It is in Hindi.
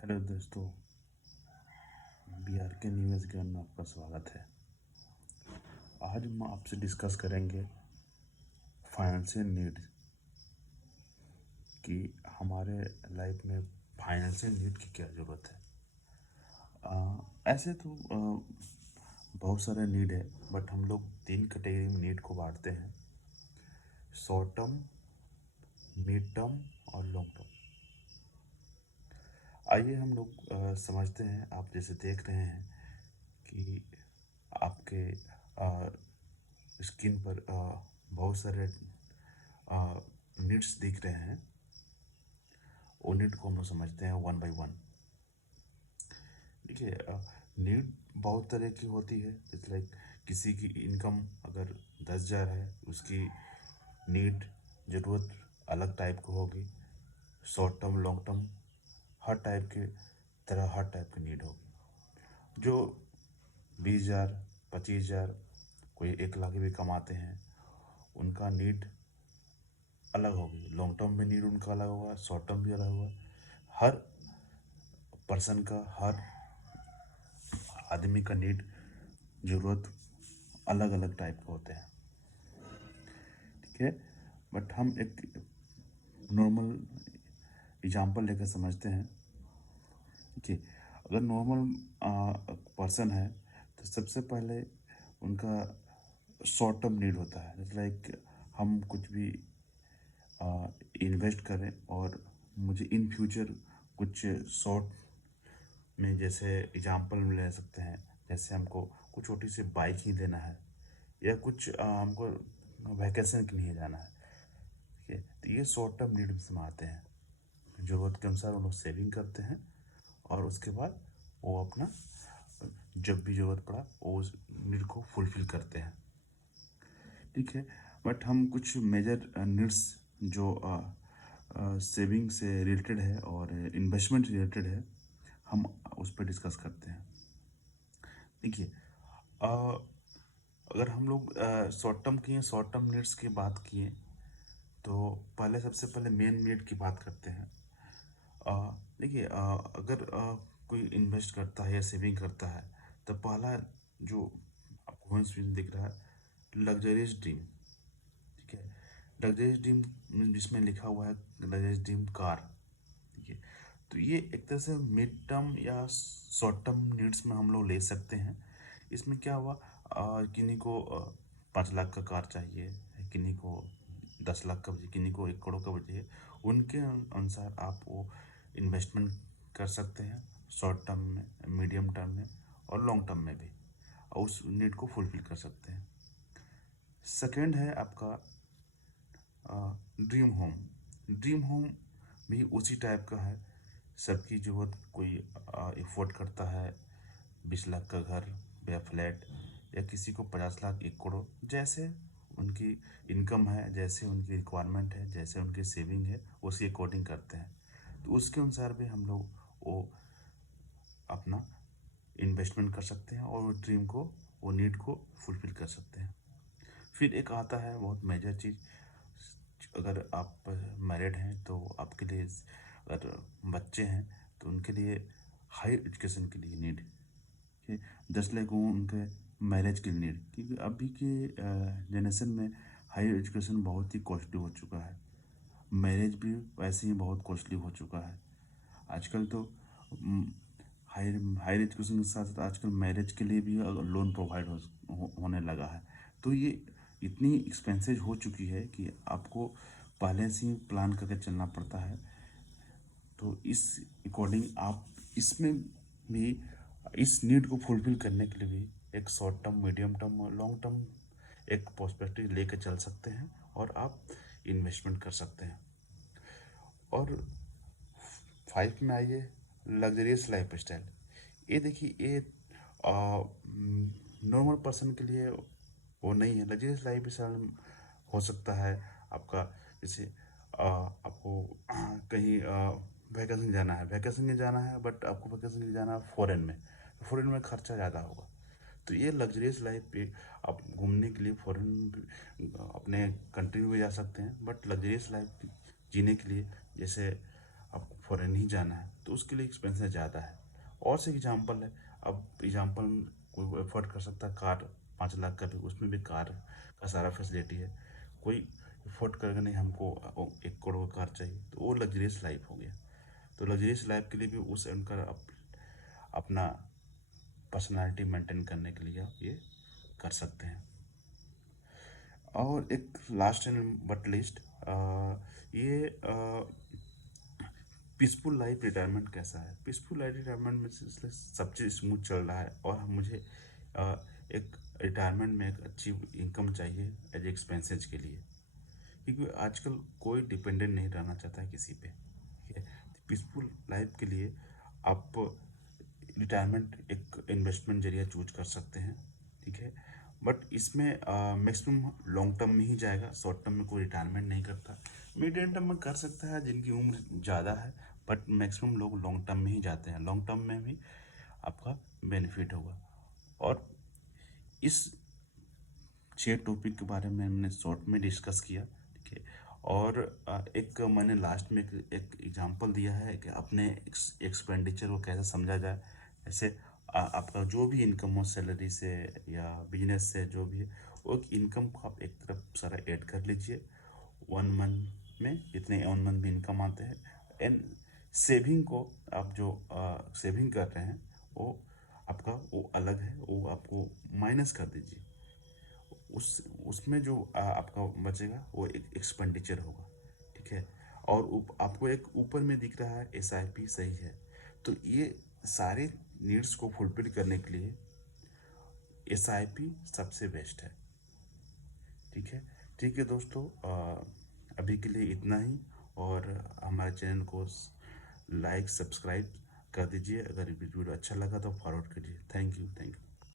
हेलो दोस्तों, BRK न्यूज़ ज्ञान में आपका स्वागत है। आज हम आपसे डिस्कस करेंगे फाइनेंशियल नीड कि हमारे लाइफ में फाइनेंशियल नीड की क्या ज़रूरत है। ऐसे तो बहुत सारे नीड है, बट हम लोग 3 कैटेगरी में नीड को बांटते हैं: शॉर्ट टर्म, मिड टर्म और लॉन्ग टर्म। आइए हम लोग समझते हैं। आप जैसे देख रहे हैं कि आपके स्क्रीन पर बहुत सारे नीड्स दिख रहे हैं। वो नीड को हम लोग समझते हैं वन बाय वन। देखिए, नीड बहुत तरह की होती है। इट्स लाइक किसी की इनकम अगर 10,000 है, उसकी नीड ज़रूरत अलग टाइप की होगी। शॉर्ट टर्म, लॉन्ग टर्म, हर टाइप के तरह हर टाइप की नीड होगी। जो 20,000, 25,000, कोई 1 लाख भी कमाते हैं, उनका नीड अलग होगी। लॉन्ग टर्म में नीड उनका अलग होगा, शॉर्ट टर्म भी अलग होगा। हर पर्सन का, हर आदमी का नीड, ज़रूरत अलग अलग टाइप के होते हैं। ठीक है, बट हम एक नॉर्मल एग्जांपल लेकर समझते हैं कि अगर नॉर्मल पर्सन है तो सबसे पहले उनका शॉर्ट टर्म नीड होता है। जैसे लाइक हम कुछ भी इन्वेस्ट करें और मुझे इन फ्यूचर कुछ शॉर्ट में, जैसे एग्जांपल में ले सकते हैं, जैसे हमको कुछ छोटी सी बाइक ही लेना है या कुछ हमको वैकेशन के लिए जाना है। ठीक है, तो ये शॉर्ट टर्म नीड में आते हैं। ज़रूरत के अनुसार वो लोग सेविंग करते हैं और उसके बाद वो अपना जब भी ज़रूरत पड़ा वो उस नीड को फुलफिल करते हैं। ठीक है, बट हम कुछ मेजर नीड्स जो सेविंग से रिलेटेड है और इन्वेस्टमेंट रिलेटेड है, हम उस पर डिस्कस करते हैं। देखिए, अगर हम लोग शॉर्ट टर्म नीड्स की बात किए तो पहले सबसे पहले मेन नीड की बात करते हैं। देखिए, अगर कोई इन्वेस्ट करता है या सेविंग करता है तो पहला जो आपको दिख रहा है, लग्जरियस ड्रीम। ठीक है, लग्जरियस ड्रीम जिसमें लिखा हुआ है लग्जरियस ड्रीम कार। ठीक है, तो ये एक तरह से मिड टर्म या शॉर्ट टर्म नीड्स में हम लोग ले सकते हैं। इसमें क्या हुआ, किन्हीं को 5 लाख का कार चाहिए, किन्हीं को 10 लाख का, किन्हीं को 1 करोड़ का चाहिए। उनके अनुसार आप वो इन्वेस्टमेंट कर सकते हैं, शॉर्ट टर्म में, मीडियम टर्म में और लॉन्ग टर्म में भी, और उस नीड को फुलफिल कर सकते हैं। सेकेंड है आपका ड्रीम होम। ड्रीम होम भी उसी टाइप का है। सबकी ज़रूरत, कोई एफोर्ड करता है 20 लाख का घर या फ्लैट, या किसी को 50 लाख, 1 करोड़, जैसे उनकी इनकम है, जैसे उनकी रिक्वायरमेंट है, जैसे उनकी सेविंग है, उसके अकॉर्डिंग करते हैं। तो उसके अनुसार भी हम लोग वो अपना इन्वेस्टमेंट कर सकते हैं और वो ड्रीम को, वो नीड को फुलफिल कर सकते हैं। फिर एक आता है बहुत मेजर चीज़। अगर आप मैरिड हैं तो आपके लिए, अगर बच्चे हैं तो उनके लिए हायर एजुकेशन के लिए नीड, जस्ट लाइक वो उनके मैरिज के नीड, क्योंकि अभी के जनरेशन में हायर एजुकेशन बहुत ही कॉस्टली हो चुका है। मैरिज भी वैसे ही बहुत कॉस्टली हो चुका है आजकल। तो हायर हायर एजुकेशन के साथ साथ आजकल मैरिज के लिए भी लोन प्रोवाइड होने लगा है। तो ये इतनी एक्सपेंसिव हो चुकी है कि आपको पहले से ही प्लान करके चलना पड़ता है। तो इस अकॉर्डिंग आप इसमें भी इस नीड को फुलफिल करने के लिए भी एक शॉर्ट टर्म, मीडियम टर्म और लॉन्ग टर्म एक पर्सपेक्टिव लेकर चल सकते हैं और आप इन्वेस्टमेंट कर सकते हैं। और 5 में आइए, लग्जरियस लाइफ स्टाइल। ये देखिए, ये नॉर्मल पर्सन के लिए वो नहीं है। लग्जरियस लाइफ स्टाइल हो सकता है आपका, जैसे आपको कहीं वैकेशन जाना है, बट आपको वैकेशन में जाना है फॉरेन में, तो फॉरेन में खर्चा ज़्यादा होगा। तो ये लग्जरियस लाइफ पे आप घूमने के लिए फॉरेन अपने कंट्री में भी जा सकते हैं, बट लग्जरियस लाइफ जीने के लिए, जैसे आपको फ़ॉरेन ही जाना है तो उसके लिए एक्सपेंसेस ज़्यादा है। और से एग्जांपल है, अब एग्जांपल कोई अफोर्ड कर सकता है कार 5 लाख का भी, उसमें भी कार का सारा फैसिलिटी है। कोई अफोर्ड करेगा नहीं, हमको 1 करोड़ का कार चाहिए, तो वो लग्जरियस लाइफ हो गया। तो लग्जरियस लाइफ के लिए भी उस उनका अपना पर्सनालिटी मेंटेन करने के लिए आप ये कर सकते हैं। और एक लास्ट एंड बट लिस्ट, ये पीसफुल लाइफ रिटायरमेंट कैसा है। पीसफुल लाइफ रिटायरमेंट में सब चीज़ स्मूथ चल रहा है और मुझे एक रिटायरमेंट में एक अच्छी इनकम चाहिए एज एक्सपेंसेस के लिए, क्योंकि आजकल कोई डिपेंडेंट नहीं रहना चाहता है किसी पे। ठीक है, पीसफुल लाइफ के लिए आप रिटायरमेंट एक इन्वेस्टमेंट जरिए चूज कर सकते हैं। ठीक है, बट इसमें मैक्सिमम लॉन्ग टर्म में ही जाएगा, शॉर्ट टर्म में कोई रिटायरमेंट नहीं करता। मीडियम टर्म में कर सकता है जिनकी उम्र ज़्यादा है, बट मैक्सिमम लोग लॉन्ग टर्म में ही जाते हैं। लॉन्ग टर्म में भी आपका बेनिफिट होगा। और इस 6 टॉपिक के बारे में हमने शॉर्ट में डिस्कस किया। ठीक है, और एक मैंने लास्ट में एक एग्जांपल दिया है कि अपने एक्सपेंडिचर को कैसे समझा जाए। जैसे आपका जो भी इनकम हो, सैलरी से या बिजनेस से, जो भी है, वो इनकम को आप एक तरफ सारा ऐड कर लीजिए 1 मंथ में, जितने 1 मंथ में इनकम आते हैं। एंड सेविंग को आप जो सेविंग कर रहे हैं वो आपका वो अलग है, वो आपको माइनस कर दीजिए। उसमें जो आपका बचेगा वो एक एक्सपेंडिचर होगा। ठीक है, और आपको एक ऊपर में दिख रहा है SIP सही है। तो ये सारे नीड्स को फुलफिल करने के लिए SIP सबसे बेस्ट है। ठीक है, ठीक है दोस्तों, अभी के लिए इतना ही। और हमारे चैनल को लाइक सब्सक्राइब कर दीजिए। अगर वीडियो अच्छा लगा तो फॉरवर्ड करिए। Thank you.